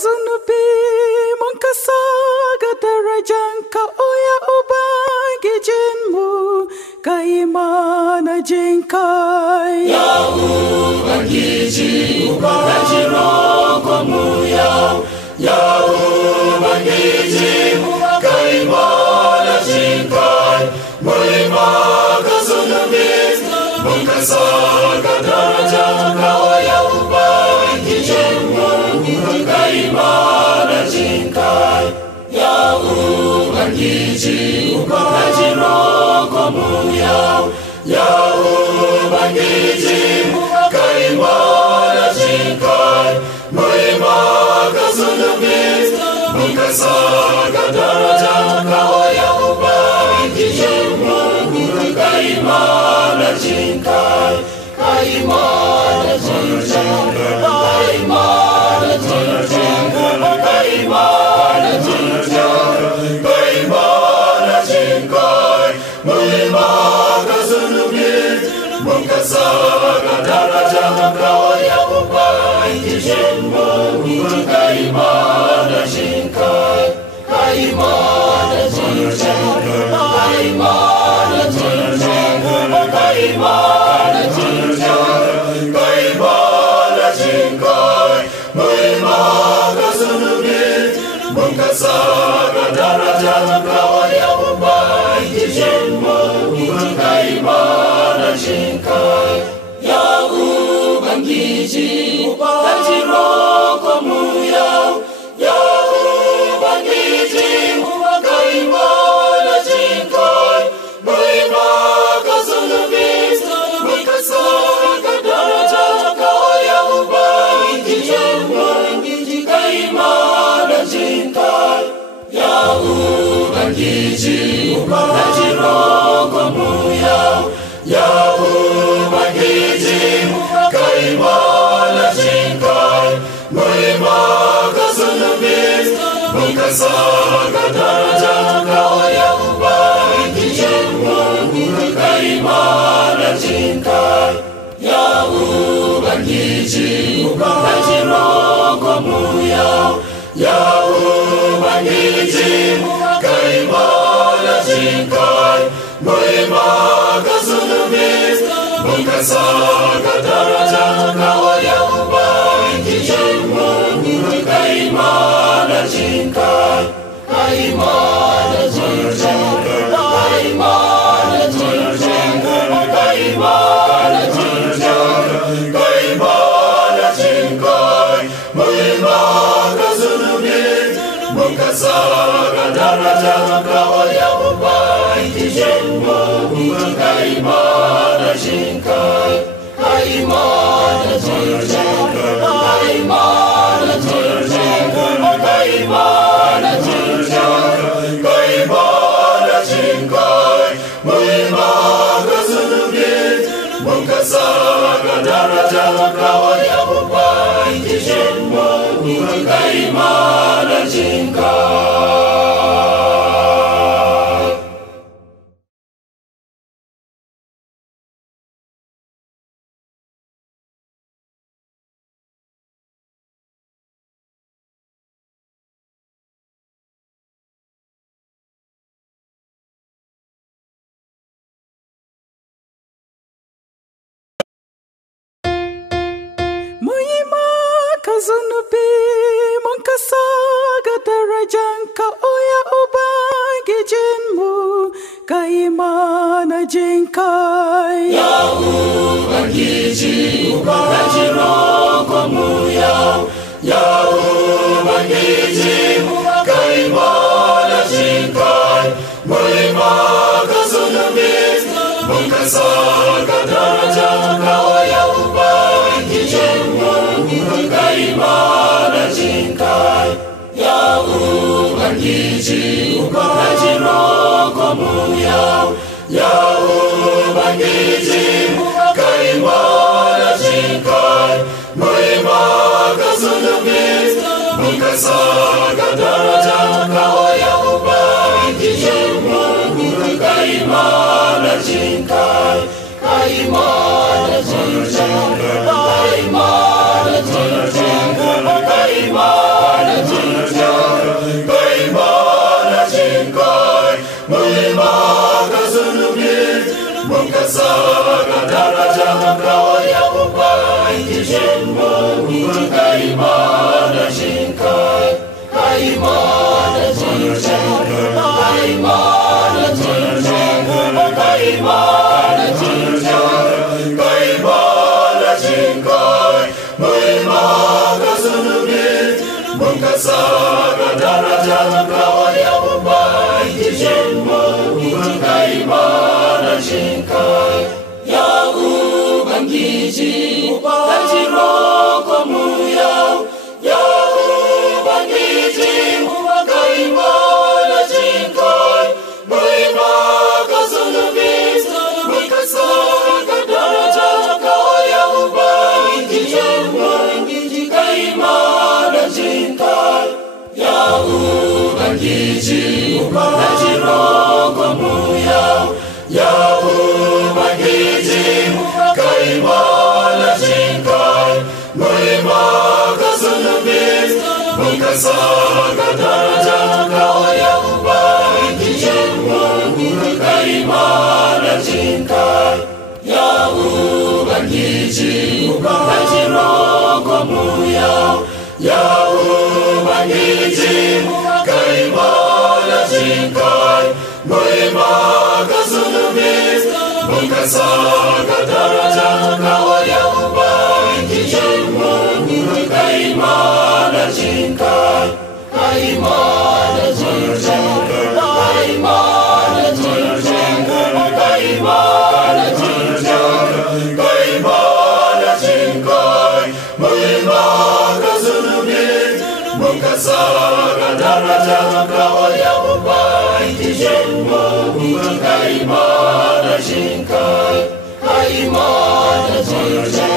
zunubi mun kasa ga darajanka, oya Ubangijinmu, ka yi mana jinkai. Ya Ubangiji, ukaji rokomu yau. Ya Ubangiji, ka yi mana jinkai. Mulimaka zunubi mun kasa ga darajanka, oya Ubangijinmu, ka yi mana jinkai. Ya Ubangiji, ukaji rokomu yau. Ya Ubangiji, ka yi mana jinkai. Mulimaka zunubi mun kasa ga darajanka, oya Ubangijinmu, ka yi mana jinkai. Ka yi mana jinkai. Ka yi mana jinkai. Ka yi mana jinkai. Ka yi mana jinkai. Mulimaka zunubi mun kasa ga darajanka, oya Ubangijinmu, ka yi mana jinkai. Ka yi mana jinkai. Ka yi mana jinkai. Ka yi mana jinkai. Ka yi mana jinkai. Mulimaka zunubi mun kasa ga darajanka, oya Ubangijinmu, ka yi mana jinkai. Ya Ubangiji, ukaji rokomu yau. Ya Ubangiji, ka yi mana jinkai. Mulimaka zunubi mun kasa ga darajanka, oya Ubangijinmu, ka yi mana jinkai. Ya Ubangiji, ukaji rokomu yau. Ya Ubangiji, ka yi mana jinkai. Mulimaka zunubi mun kasa ga darajanka, oya Ubangijinmu, ka yi mana jinkai. Ya Ubangiji, ukaji rokomu yau. Ya Ubangiji, ka yi mana jinkai. Mulimaka zunubi mun kasa ga darajanka, oya Ubangijinmu, ka yi mana jinkai. Ka yi mana jinkai. Ka yi mana jinkai. Ka yi mana jinkai. Ka yi mana jinkai. Mulimaka zunubi mun kasa ga darajanka, oya Ubangijinmu, ka yi mana jinkai. Ka yi mana jinkai. Ka yi mana jinkai. Ka yi mana jinkai. Ka yi mana jinkai. Mulimaka zunubi mun kasa ga darajanka, oya Ubangijinmu, ka yi mana jinkai. Zunubi mun kasa ga darajanka, oya Ubangijinmu, ka yi mana jinkai. Ya Ubangiji, ukaji rokomu yau. Ya Ubangiji, ka yi mana jinkai. Mulimaka zunubi mun kasa ga darajanka, oya Ubangijinmu, ka yi mana jinkai. Ya Ubangiji, ukaji rokomu yau. Ya Ubangiji, ka yi mana jinkai. Mulimaka zunubi mun kasa ga darajanka, oya Ubangijinmu, ka yi mana jinkai. Ka yi mana jinkai. Ka yi mana jinkai. Ka yi mana jijimbo kaimana jinkai kaimana jinkai kaimana jinkai kaimana jinkai kaimana jinkai muimaga sunubit mungkasaga darajat kawaya ubai jijimbo kaimana jinkai ya ubangiji kajiroko muya ya ubangiji kaimana jinkai muimaga sunubit mungkasaga darajat kawaya ubai jijimbo kaimana jinkai ya ubangiji kajiroko muya ya ubangiji kaimana jinkai muimaga sunubit mungkasaga darajat kawaya ubai jijimbo kaimana jinkai ya ubangiji kajiroko muya ya ubangiji kaimana jinkai muimaga sunubit mungkasaga darajat kawaya ubai jijimbo kaimana jinkai kaimana jinkai kaimana jinkai kaimana jinkai kaimana jinkai muimaga sunubit mungkasaga darajat kawaya ubai jijimbo kaimana jinkai kaimana jinkai